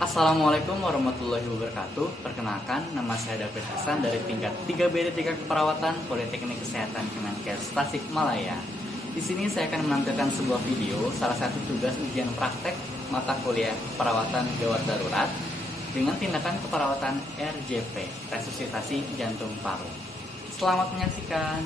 Assalamualaikum warahmatullahi wabarakatuh. Perkenalkan, nama saya David Hasan dari tingkat 3B Tingkat Keperawatan Politeknik Kesehatan Kemenkes Tasikmalaya. Di sini saya akan menampilkan sebuah video salah satu tugas ujian praktek mata kuliah perawatan gawat darurat dengan tindakan keperawatan RJP, resusitasi jantung paru. Selamat menyaksikan.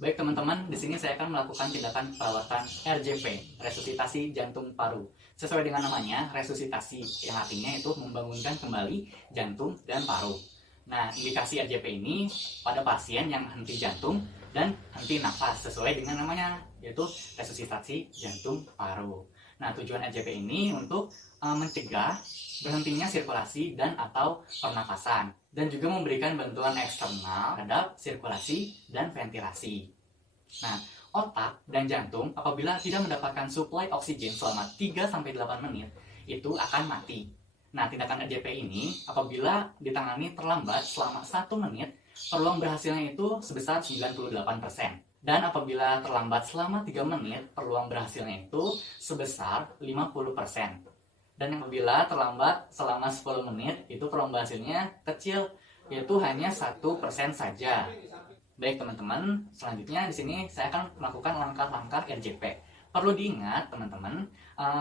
Baik teman-teman, di sini saya akan melakukan tindakan perawatan RJP, resusitasi jantung paru. Sesuai dengan namanya, resusitasi, yang artinya itu membangunkan kembali jantung dan paru. Nah, indikasi RJP ini pada pasien yang henti jantung dan henti nafas, sesuai dengan namanya, yaitu resusitasi jantung paru. Nah, tujuan RJP ini untuk mencegah berhentinya sirkulasi dan atau pernapasan, dan juga memberikan bantuan eksternal terhadap sirkulasi dan ventilasi. Nah, otak dan jantung apabila tidak mendapatkan suplai oksigen selama 3-8 menit, itu akan mati. Nah, tindakan RJP ini apabila ditangani terlambat selama 1 menit, peluang berhasilnya itu sebesar 98%. Dan apabila terlambat selama 3 menit, peluang berhasilnya itu sebesar 50%. Dan apabila terlambat selama 10 menit, itu peluang berhasilnya kecil, yaitu hanya 1% saja. Baik teman-teman, selanjutnya di sini saya akan melakukan langkah-langkah RJP. Perlu diingat teman-teman,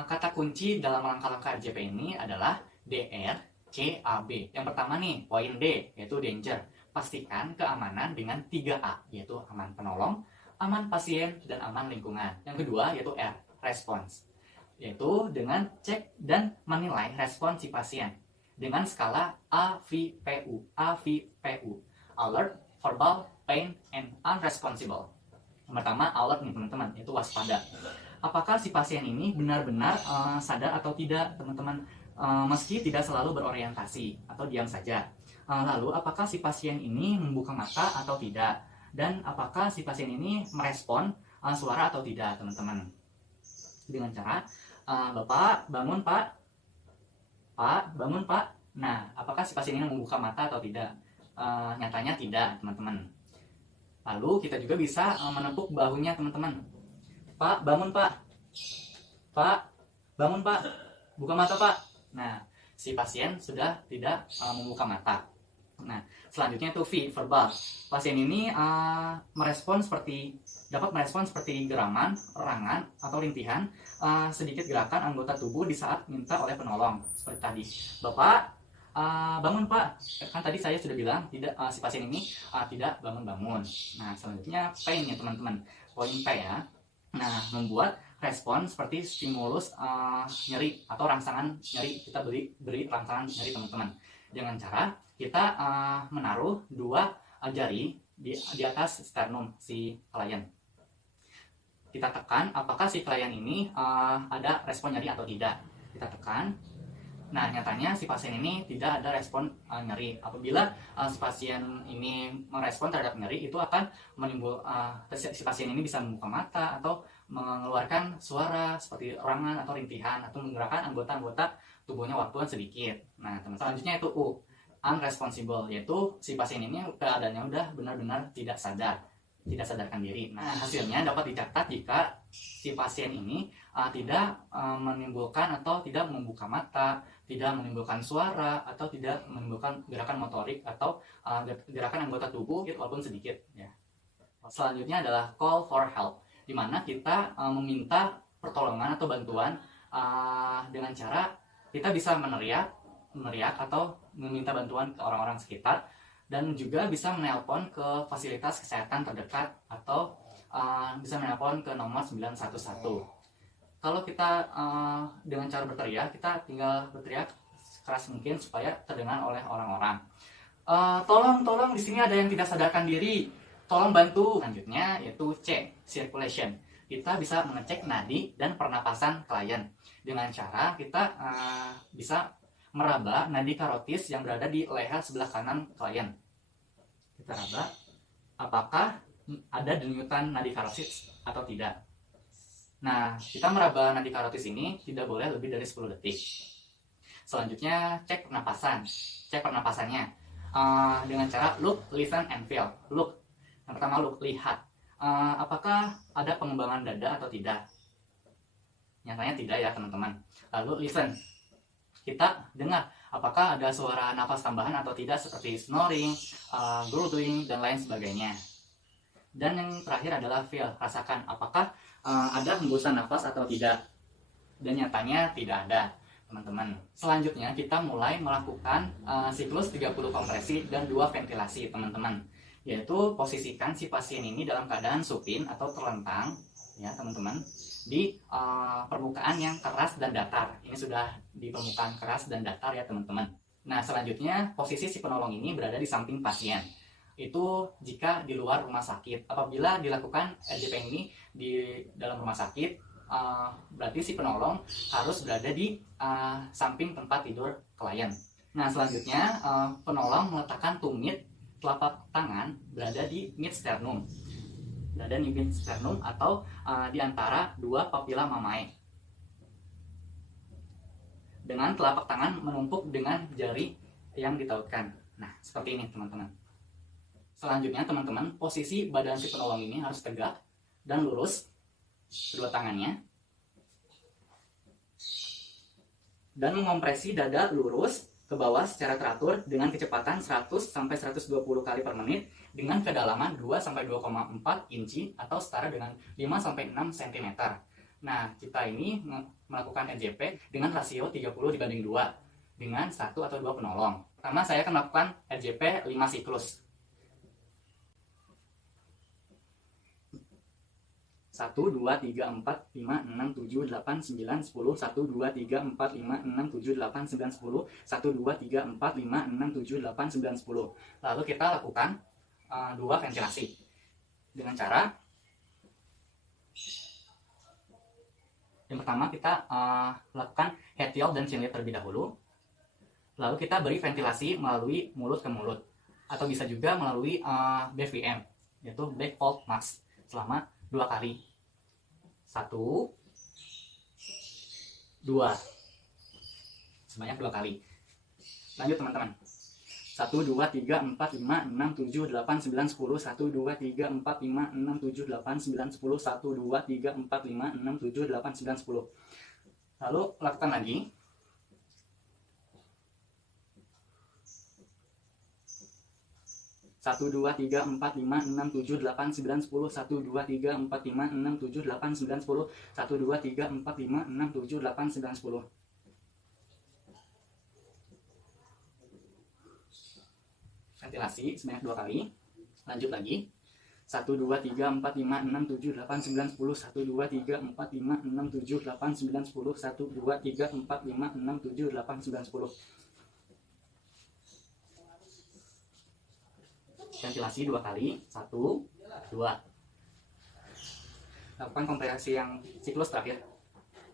kata kunci dalam langkah-langkah RJP ini adalah DR, CAB. Yang pertama nih, poin D, yaitu danger. Pastikan keamanan dengan 3A, yaitu aman penolong, aman pasien, dan aman lingkungan. Yang kedua yaitu R, response, yaitu dengan cek dan menilai respons si pasien dengan skala AVPU, alert, verbal, pain, and unresponsible. Yang pertama, alert nih teman-teman, yaitu waspada. Apakah si pasien ini benar-benar sadar atau tidak teman-teman, meski tidak selalu berorientasi atau diam saja. Lalu, apakah si pasien ini membuka mata atau tidak? Dan apakah si pasien ini merespon suara atau tidak teman-teman? Dengan cara, Bapak bangun Pak, Pak bangun Pak. Nah, apakah si pasien ini membuka mata atau tidak? Nyatanya tidak teman-teman. Lalu kita juga bisa menepuk bahunya teman-teman. Pak bangun Pak, Pak bangun Pak, buka mata Pak. Nah, si pasien sudah tidak membuka mata. Nah, selanjutnya itu V, verbal. Pasien ini dapat merespon seperti geraman, erangan, atau rintihan, sedikit gerakan anggota tubuh di saat minta oleh penolong. Seperti tadi, Bapak bangun Pak. Kan tadi saya sudah bilang tidak, si pasien ini tidak bangun-bangun. Nah, selanjutnya pain ya teman-teman. Poin P ya. Nah, membuat respon seperti stimulus nyeri atau rangsangan nyeri. Kita beri rangsangan nyeri teman-teman. Dengan cara kita menaruh 2 jari di atas sternum si klien. Kita tekan apakah si klien ini ada respon nyeri atau tidak. Kita tekan. Nah, nyatanya si pasien ini tidak ada respon nyeri. Apabila si pasien ini merespon terhadap nyeri, itu akan si pasien ini bisa membuka mata atau mengeluarkan suara seperti erangan atau rintihan atau menggerakkan anggota-anggota tubuhnya waktuan sedikit. Nah, teman, selanjutnya itu U, unresponsible, yaitu si pasien ini keadaannya udah benar-benar tidak sadarkan diri. Nah, hasilnya dapat dicatat jika si pasien ini tidak menimbulkan atau tidak membuka mata, tidak menimbulkan suara, atau tidak menimbulkan gerakan motorik atau gerakan anggota tubuh walaupun sedikit ya. Selanjutnya adalah call for help, di mana kita meminta pertolongan atau bantuan dengan cara kita bisa meneriak atau meminta bantuan ke orang-orang sekitar, dan juga bisa menelpon ke fasilitas kesehatan terdekat atau bisa menelpon ke nomor 911. Kalau kita dengan cara berteriak, kita tinggal berteriak keras mungkin supaya terdengar oleh orang-orang. Tolong di sini ada yang tidak sadarkan diri, tolong bantu. Selanjutnya yaitu C, circulation. Kita bisa mengecek nadi dan pernapasan klien dengan cara kita bisa meraba nadi karotis yang berada di leher sebelah kanan klien. Kita raba apakah ada denyutan nadi karotis atau tidak. Nah, kita meraba nadi karotis ini tidak boleh lebih dari 10 detik. Selanjutnya cek pernapasan. Cek pernapasannya dengan cara look, listen, and feel. Look, yang pertama look, lihat. Apakah ada pengembangan dada atau tidak. Nyatanya tidak ya teman-teman. Lalu listen, kita dengar apakah ada suara nafas tambahan atau tidak seperti snoring, gurgling, dan lain sebagainya. Dan yang terakhir adalah feel, rasakan apakah ada hembusan nafas atau tidak. Dan nyatanya tidak ada teman-teman. Selanjutnya kita mulai melakukan siklus 30 kompresi dan 2 ventilasi teman-teman. Yaitu posisikan si pasien ini dalam keadaan supin atau terlentang ya teman-teman di permukaan yang keras dan datar. Ini sudah di permukaan keras dan datar ya teman-teman. Nah selanjutnya posisi si penolong ini berada di samping pasien. Itu jika di luar rumah sakit. Apabila dilakukan RJP ini di dalam rumah sakit, berarti si penolong harus berada di samping tempat tidur klien. Nah selanjutnya penolong meletakkan tumit telapak tangan berada di mid sternum, berada di mid sternum atau di antara dua papila mamae, dengan telapak tangan menumpuk dengan jari yang ditautkan. Nah seperti ini teman-teman. Selanjutnya teman-teman, posisi badan si penolong ini harus tegak dan lurus, kedua tangannya, dan mengompresi dada lurus ke bawah secara teratur dengan kecepatan 100-120 kali per menit dengan kedalaman 2-2,4 inci atau setara dengan 5-6 cm. Nah, kita ini melakukan RJP dengan rasio 30:2 dengan 1 atau 2 penolong. Pertama, saya akan melakukan RJP 5 siklus. 1, 2, 3, 4, 5, 6, 7, 8, 9, 10 1, 2, 3, 4, 5, 6, 7, 8, 9, 10 1, 2, 3, 4, 5, 6, 7, 8, 9, 10. Lalu kita lakukan 2 ventilasi dengan cara yang pertama kita lakukan head tilt dan chin lift terlebih dahulu. Lalu kita beri ventilasi melalui mulut ke mulut atau bisa juga melalui BVM, yaitu back fold mask, selama 2 kali. 1, 2, sebanyak 2 kali. Lanjut teman-teman. 1, 2, 3, 4, 5, 6, 7, 8, 9, 10 1, 2, 3, 4, 5, 6, 7, 8, 9, 10 1, 2, 3, 4, 5, 6, 7, 8, 9, 10. Lalu lakukan lagi. 1, 2, 3, 4, 5, 6, 7, 8, 9, 10 1, 2, 3, 4, 5, 6, 7, 8, 9, 10 1, 2, 3, 4, 5, 6, 7, 8, 9, 10. Ventilasi sebanyak 2 kali. Lanjut lagi. 1, 2, 3, 4, 5, 6, 7, 8, 9, 10 1, 2, 3, 4, 5, 6, 7, 8, 9, 10 1, 2, 3, 4, 5, 6, 7, 8, 9, 10. Ventilasi 2 kali. 1, 2. Lakukan kompresi yang siklus terakhir.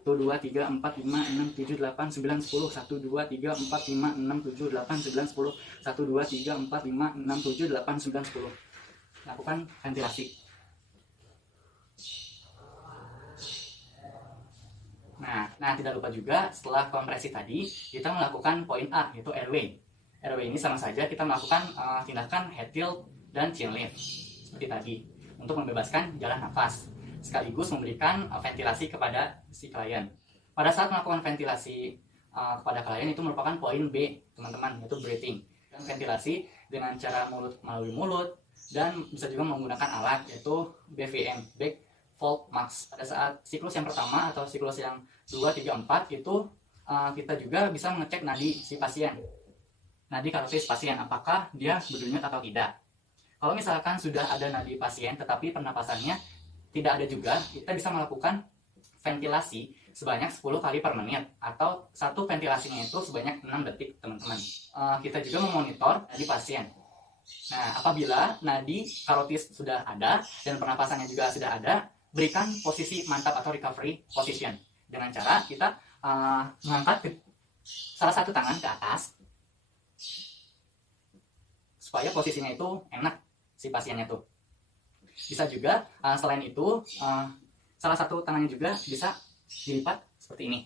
1, 2, 3, 4, 5, 6, 7, 8, 9, 10 1, 2, 3, 4, 5, 6, 7, 8, 9, 10 1, 2, 3, 4, 5, 6, 7, 8, 9, 10. Lakukan ventilasi. Nah tidak lupa juga setelah kompresi tadi kita melakukan poin A, yaitu airway. Airway ini sama saja kita melakukan tindakan head tilt dan chin lift seperti tadi untuk membebaskan jalan nafas sekaligus memberikan ventilasi kepada si klien. Pada saat melakukan ventilasi kepada klien itu merupakan poin B teman-teman, yaitu breathing. Dan ventilasi dengan cara mulut melalui mulut dan bisa juga menggunakan alat yaitu BVM, back fold mask. Pada saat siklus yang pertama atau siklus yang 2, 3, 4 itu kita juga bisa mengecek nadi si pasien, nadi karotis pasien, apakah dia berdenyut atau tidak. Kalau misalkan sudah ada nadi pasien tetapi pernapasannya tidak ada juga, kita bisa melakukan ventilasi sebanyak 10 kali per menit atau satu ventilasinya itu sebanyak 6 detik teman-teman. Kita juga memonitor nadi pasien. Nah apabila nadi karotis sudah ada dan pernapasannya juga sudah ada, berikan posisi mantap atau recovery position dengan cara kita mengangkat salah satu tangan ke atas supaya posisinya itu enak si pasiennya tuh. Bisa juga selain itu salah satu tangannya juga bisa dilipat seperti ini.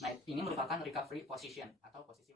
Nah ini merupakan recovery position atau posisi